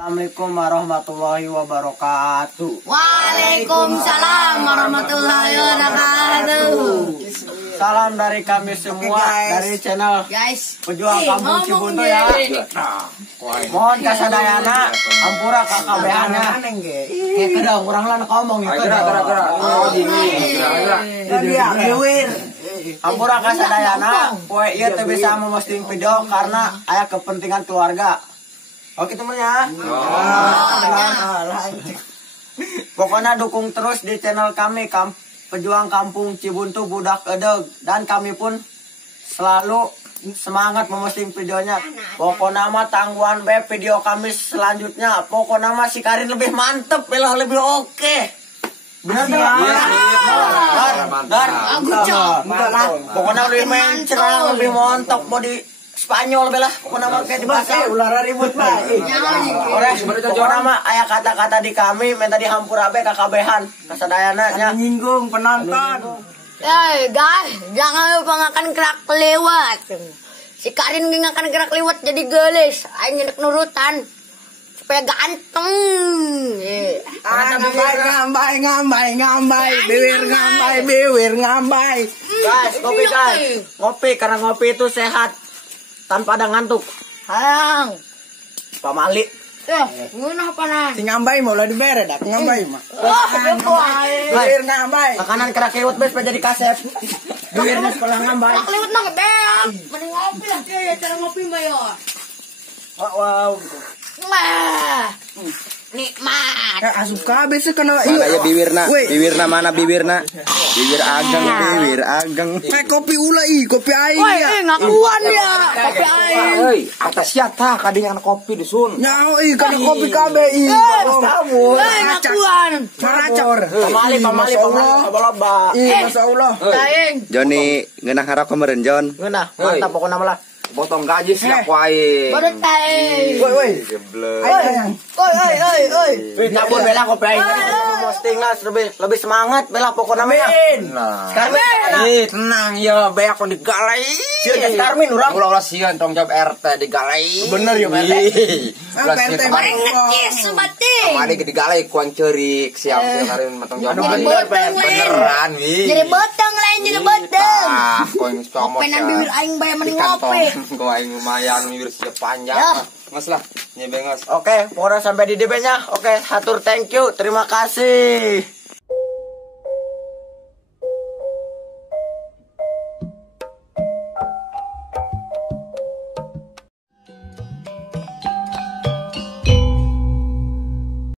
Assalamualaikum warahmatullahi wabarakatuh. Waalaikumsalam warahmatullahi wabarakatuh. Salam dari kami semua dari channel Pejuang Kampung Cibuntu ya. Mohon kasadayana ampura kakabehana. Kayak kedong urang lan ngomong itu. Ampura kasadayana poe ieu teu bisa memosting video karena aya kepentingan keluarga. Oke temennya. Pokoknya dukung terus di channel kami Pejuang Kampung Cibuntu Budak Edeg, dan kami pun selalu semangat memposting videonya. Pokoknya mah tangguhan be video kami selanjutnya. Pokoknya mah si Karin lebih mantep, belah lebih oke. Benar pokoknya lebih mencerang, lebih montok, mau di Spanyol belah, pokoknya mah kayak di bahasa ular ribut mah. Pokoknya mah aya kata-kata di kami minta dihampura be kakabehan kasadayana nya. Menyinggung penonton. Guys, jangan lupa ngakan gerak lewat. Si Karin ngakan gerak lewat jadi gelis, aing nyedek nurutan supaya ganteng. Ngambai, bewir ngambai. Guys, ngopi karena ngopi itu sehat. Tanpa ada ngantuk. Hayang. Pak Mali. Ngunah panas. Si ngambai mau lah dibere dak ngambai mah. Duir ngambai. Makanan kerak lewat bes jadi kasep. Duirnya sekolah ngambai. Kerak lewat nang beak. Mending ngopi lah ya cara ngopi mah yo. Wow. Nikmat. Asup kabeh sih kana mana ya bibirna mana bibirna? Bibir ageng. Kopi ulah kopi aing ya. Ngakuan ya. Kopi aing. Euy, atas siata kadinya kopi disun. Nyao kana kopi kabeh Ngakuan. Maracor. Pamali loba. Masyaallah. Joni ngeunah harap kemarin Jon. Ngeunah, mantap pokona mah. Potong gaji siap wae. Baru tae. Woi. Oi. Cabur bela kopi aing. Postingna lebih semangat bela pokona mah. Sekarang tenang ya beak kon digalai. Sieun Karmin urang. Ulah sieun tong jawab RT digalai. Bener ya RT. RT mari ngecis mati. Mari digalai kuang ceurik siap kemarin matong jawab. Beneran jadi botong lain jadi botong. Kuang somot. Penan bibir aing bae mending ngopi. Gua aing lumayan bibir siap panjang. Nges lah, nyebengos. Oke, pokoknya sampai di DP-nya. Oke, hatur thank you. Terima kasih.